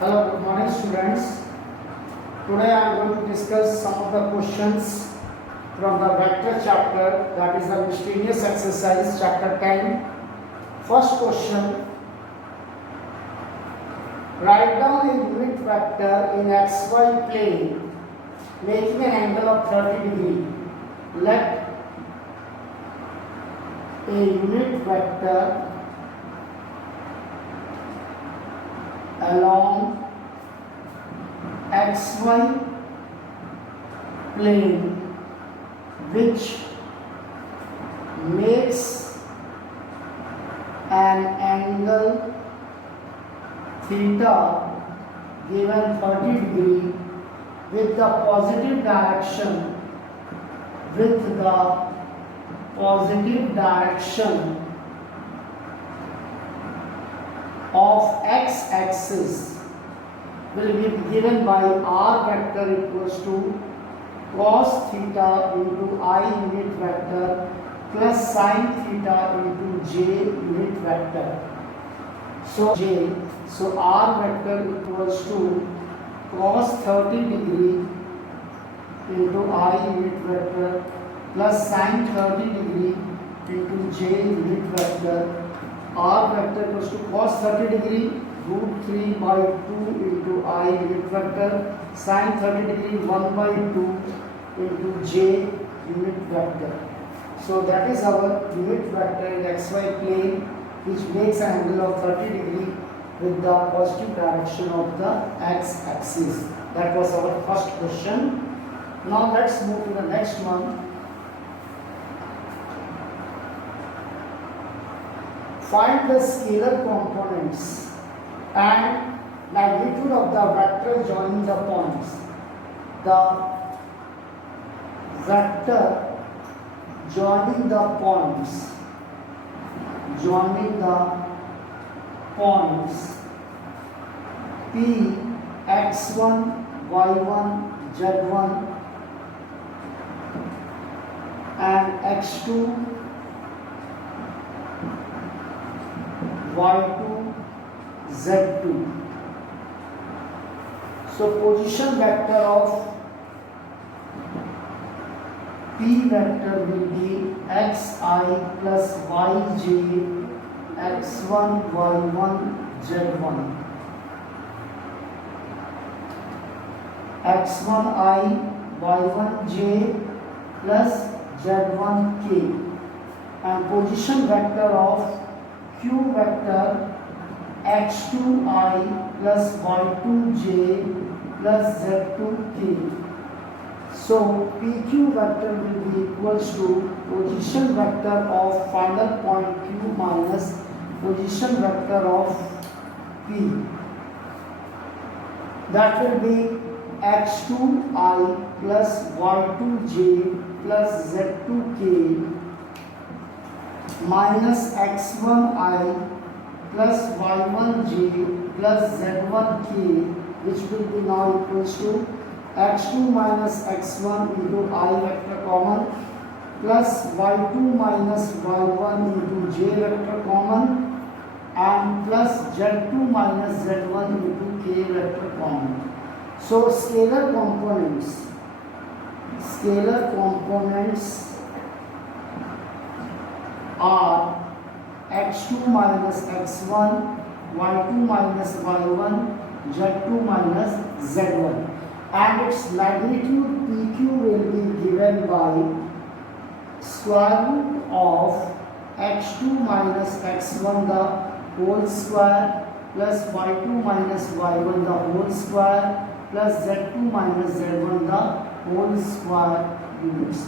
Hello, good morning students. Today I am going to discuss some of the questions from the vector chapter, that is the miscellaneous exercise chapter 10. First question, write down a unit vector in xy plane making an angle of 30 degree. Let a unit vector along xy plane which makes an angle theta given 30 degree with the positive direction of x-axis will be given by r vector equals to cos theta into I unit vector plus sin theta into j unit vector. So r vector equals to cos 30 degree into I unit vector plus sin 30 degree into j unit vector. R vector equals to cos 30 degree root 3 by 2 into I unit vector, sin 30 degree 1 by 2 into j unit vector. So that is our unit vector in xy plane which makes an angle of 30 degree with the positive direction of the x-axis. That was our first question. Now let's move to the next one. Find the scalar components and magnitude of the vector joining the points. The vector joining the points P x1 y1 z1 and x2 y2 z2. So position vector of P vector will be xi plus yj x1 y1 z1 x1i y1j plus z1k, and position vector of Q vector x2i plus y2j plus z2k. So PQ vector will be equals to position vector of final point Q minus position vector of P. That will be x2i plus y2j plus z2k minus x1i plus y1j plus z1k, which will be now equals to x2 minus x1 into I vector common plus y2 minus y1 into j vector common and plus z2 minus z1 into k vector common. So scalar components are x2 minus x1, y2 minus y1, z2 minus z1, and its magnitude PQ will be given by square root of x2 minus x1 the whole square plus y2 minus y1 the whole square plus z2 minus z1 the whole square units.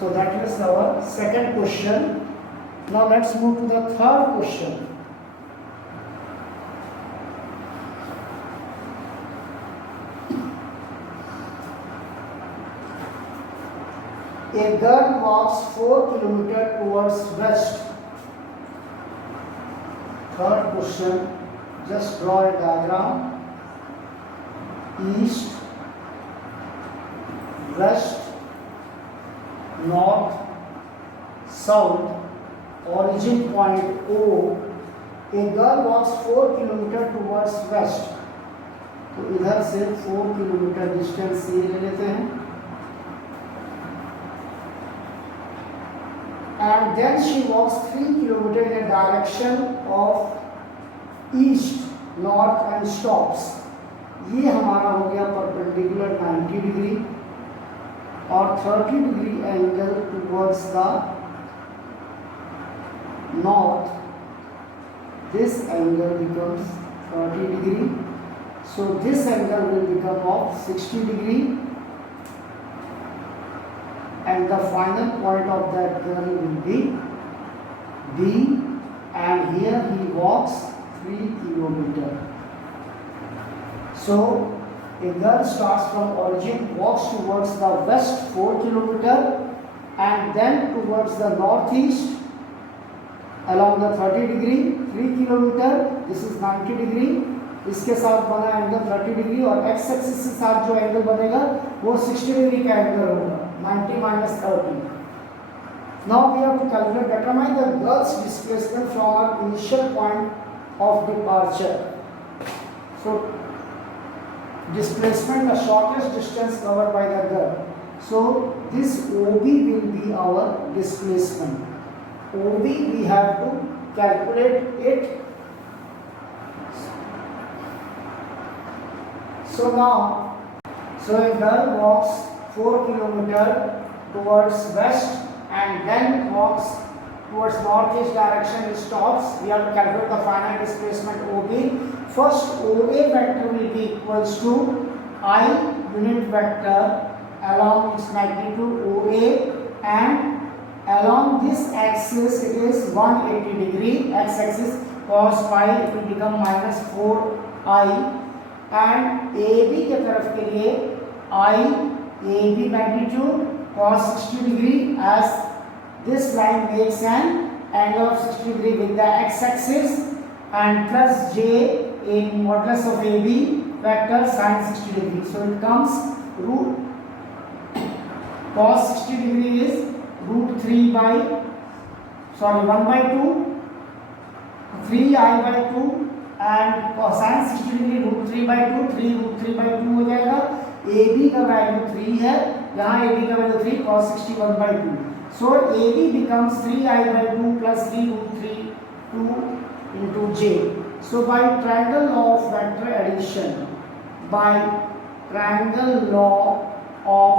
So that is our second question. Now let's move to the third question. A girl walks 4 kilometers towards west. Third question, just draw a diagram. East, west, north, south, origin point O, a girl walks 4 kilometers towards west. तो इधर से 4 kilometre distance ये ले लेते हैं। And then she walks 3 kilometre in direction of east north and stops. ये हमारा हो गया परपेंडिकुलर 90 डिग्री और 30 degree angle towards the north. This angle becomes 30 degree. So this angle will become of 60 degree, and the final point of that girl will be B, and here he walks 3 kilometer. So a girl starts from origin, walks towards the west 4 kilometer, and then towards the northeast along the 30 degree 3 kilometer. This is 90 degree. इसके साथ बना angle 30 degree और x axis के साथ जो angle बनेगा वो 60 degree का एंगल होगा, 90 minus 30. Now we have to calculate, determine the girl's displacement from her initial point of departure. So displacement, the shortest distance covered by the girl. So this OB will be our displacement. OB we have to calculate it. So now, a girl walks 4 kilometer towards west and then walks towards northeast direction. It stops. We have to calculate the final displacement OB. First, OA vector will be equals to I unit vector along its magnitude OA, and along this axis it is 180 degree, x axis cos phi, it will become minus 4i, and AB के तरफ के लिए I AB magnitude cos 60 degree, as this line makes an angle of 60 degree with the x axis, and plus j in modulus of AB vector sin 60 degree. So it comes root cos 60 degree is root 1 by 2, 3i by 2, and cosine 60 degree root 3 by 2, 3 root 3 by 2 हो जाएगा. AB का value 3 है, यहाँ AB का value 3 cos 61 by 2. So AB becomes 3i by 2 plus 3 root 3 2 into j. So by triangle law of vector addition, by triangle law of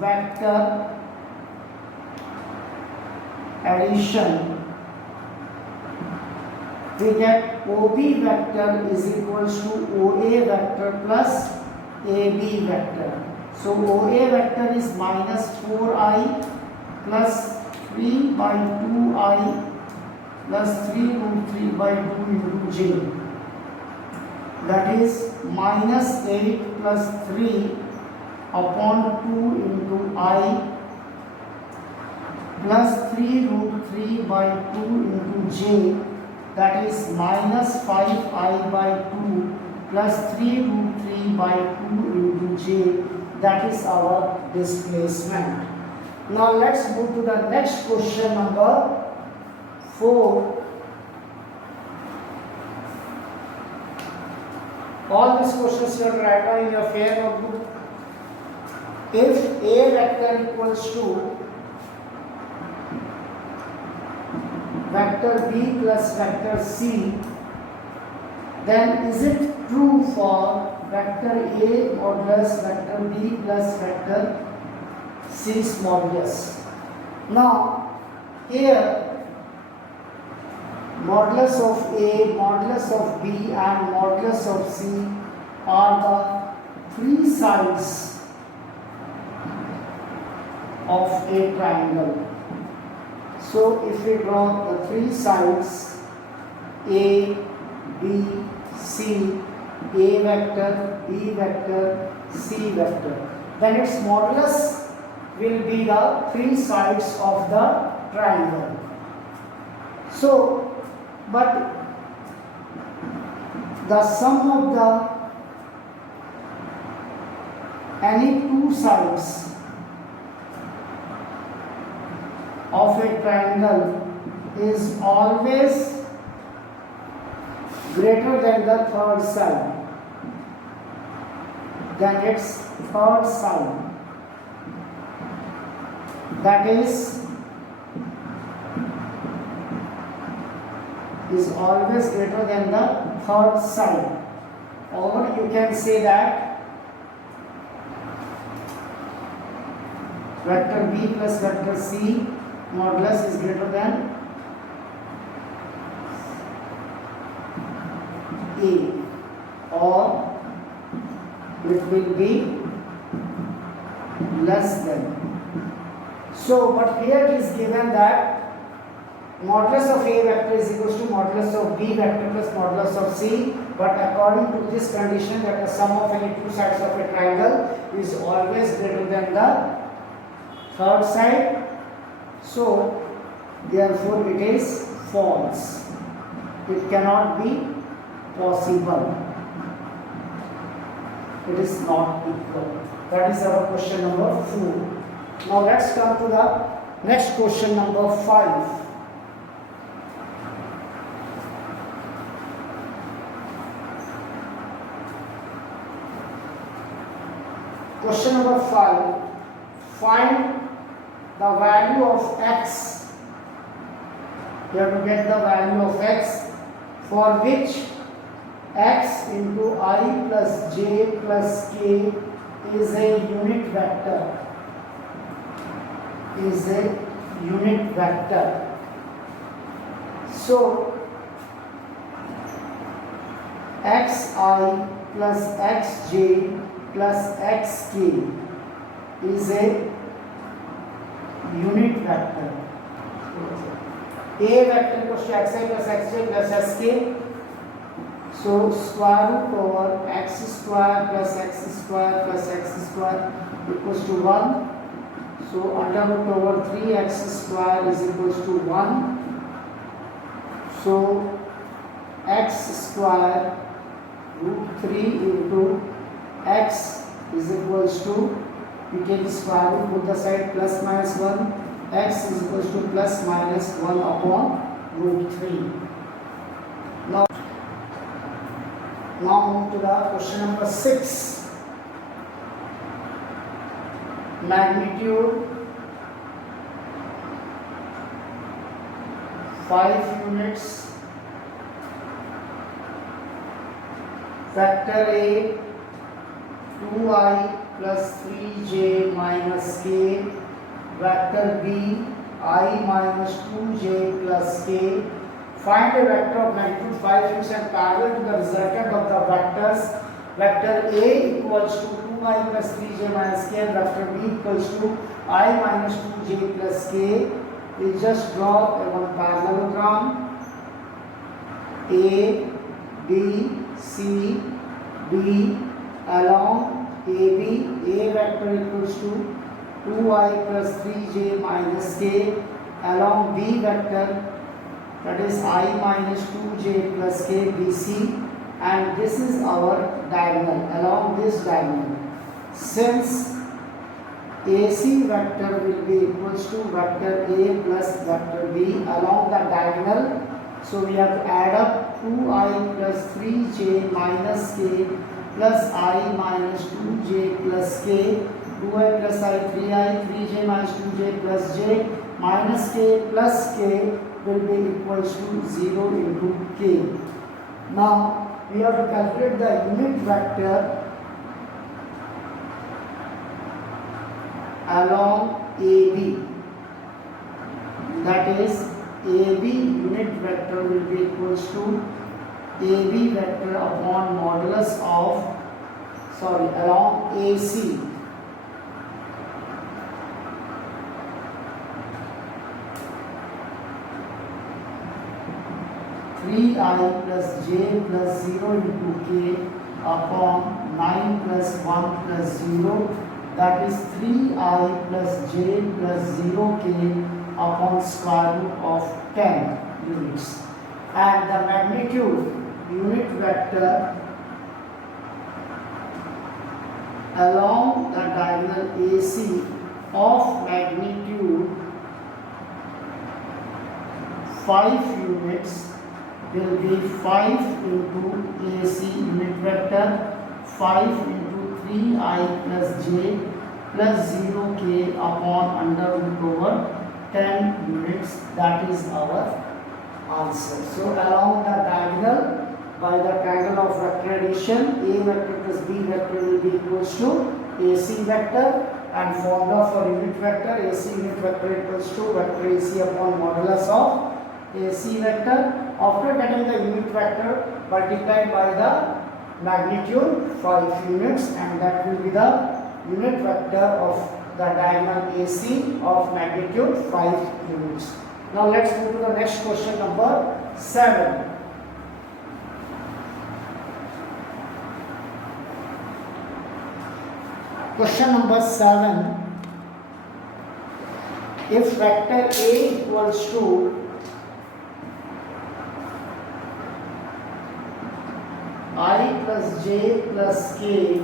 vector addition, we get OB vector is equals to OA vector plus AB vector. So OA vector is minus 4i plus 3 by 2i plus 3 root 3 by 2 into j. That is minus 8 plus 3 upon 2 into I plus 3 root 3 by 2 into j, that is minus 5i by 2 plus 3 root 3 by 2 into j, that is our displacement. Now let's move to the next question, number 4. All these questions you have to write down in your fair notebook. If A vector equals to vector B plus vector C, then is it true for vector A modulus vector B plus vector C's modulus? Now here modulus of A, modulus of B and modulus of C are the three sides of a triangle. So if we draw the three sides A, B, C, A vector, B vector, C vector, then its modulus will be the three sides of the triangle. So, but the sum of the any two sides of a triangle is always greater than the third side. then its third side, that is always greater than the third side. Or you can say that vector B plus vector C modulus is greater than A, or it will be less than. So, but here it is given that modulus of A vector is equal to modulus of B vector plus modulus of C, but according to this condition that the sum of any two sides of a triangle is always greater than the third side. So, therefore it is false. It cannot be possible. It is not equal. That is our question number 4. Now let's come to the next question number 5. Question number 5. Find the value of x. You have to get the value of x for which x into I plus j plus k is a unit vector. So xi plus xj plus xk is a unit vector. A vector equals to xi plus xj plus sk. So square root over x square plus x square plus x square equals to 1. So under root over 3x square is equals to 1. So x square root 3 into x is equals to, we take the square root both the side, plus minus 1, x is equals to plus minus 1 upon root 3. Now move to the question number 6. Magnitude 5 units. Factor A 2i plus 3j minus k. Vector B I minus 2j plus k. Find a vector of magnitude 5 units and parallel to the resultant of the vectors. Vector A equals to 2i plus 3j minus k and vector B equals to I minus 2j plus k. We just draw one parallelogram. A, B, C, D along AB. A vector equals to 2i plus 3j minus k along B vector, that is I minus 2j plus k BC, and this is our diagonal along this diagonal. Since AC vector will be equals to vector A plus vector B along the diagonal, so we have to add up 2i plus 3j minus k plus I minus 2j plus k. 2i plus I 3i, 3j minus 2j plus j minus k plus k will be equals to 0 into k. Now we have to calculate the unit vector along AB, that is AB unit vector will be equals to AB vector upon modulus of, along AC. I plus j plus 0 into k upon 9 plus 1 plus 0, that is 3i plus j plus 0k upon square root of 10 units. And the magnitude unit vector along the diagonal AC of magnitude 5 units will be 5 into AC unit vector, 5 into 3I plus j plus 0k upon under root over 10 units. That is our answer. So along the diagonal, by the triangle of vector addition, A vector plus B vector will be equals to AC vector, and formula for unit vector, AC unit vector equals to vector AC upon modulus of AC vector. After getting the unit vector, multiplied by the magnitude 5 units, and that will be the unit vector of the diagonal AC of magnitude 5 units. Now let's move to the next question, number 7. Question number 7. If vector A equals to I plus j plus k,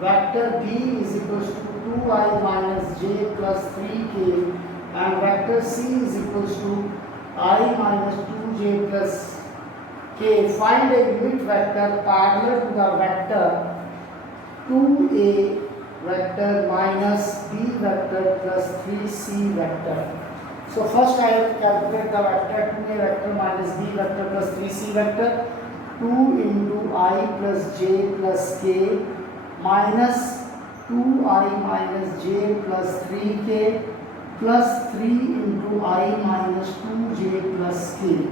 vector B is equals to 2I minus j plus 3k, and vector C is equals to I minus 2j plus k. Find a unit vector parallel to the vector 2A vector minus b vector plus 3c vector. So first I have to calculate the vector 2a vector minus b vector plus 3c vector. 2 into I plus j plus k minus 2I minus j plus 3k plus 3 into I minus 2j plus k.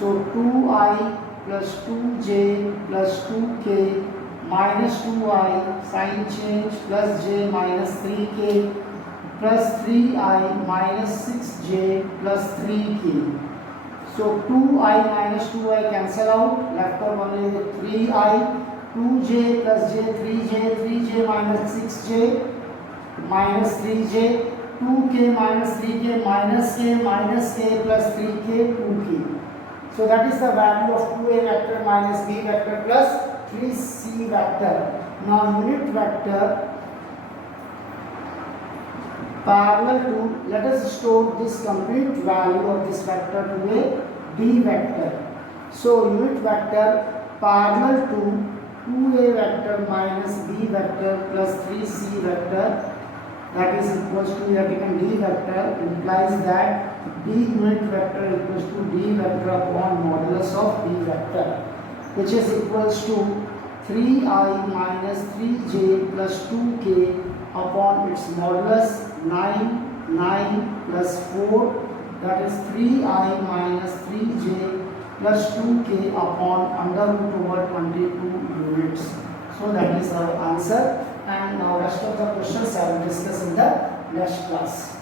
So 2I plus 2j plus 2k minus 2I sign change plus j minus 3k plus 3I minus 6j plus 3k. So 2I minus 2I cancel out, left over only 3I, 2j plus j, 3j minus 6j minus 3j, 2k minus 3k minus k plus 3k, 2k. So that is the value of 2a vector minus b vector plus 3c vector. Now unit vector parallel to, let us store this complete value of this vector to a b vector. So unit vector parallel to 2a vector minus b vector plus 3c vector, that is equals to, we have taken d vector, implies that d unit vector equals to d vector upon modulus of b vector, which is equals to 3I minus 3j plus 2k upon its modulus 9 plus 4, that is 3I minus 3j plus 2k upon under root over 22 units. So that is our answer, and now rest of the questions I will discuss in the next class.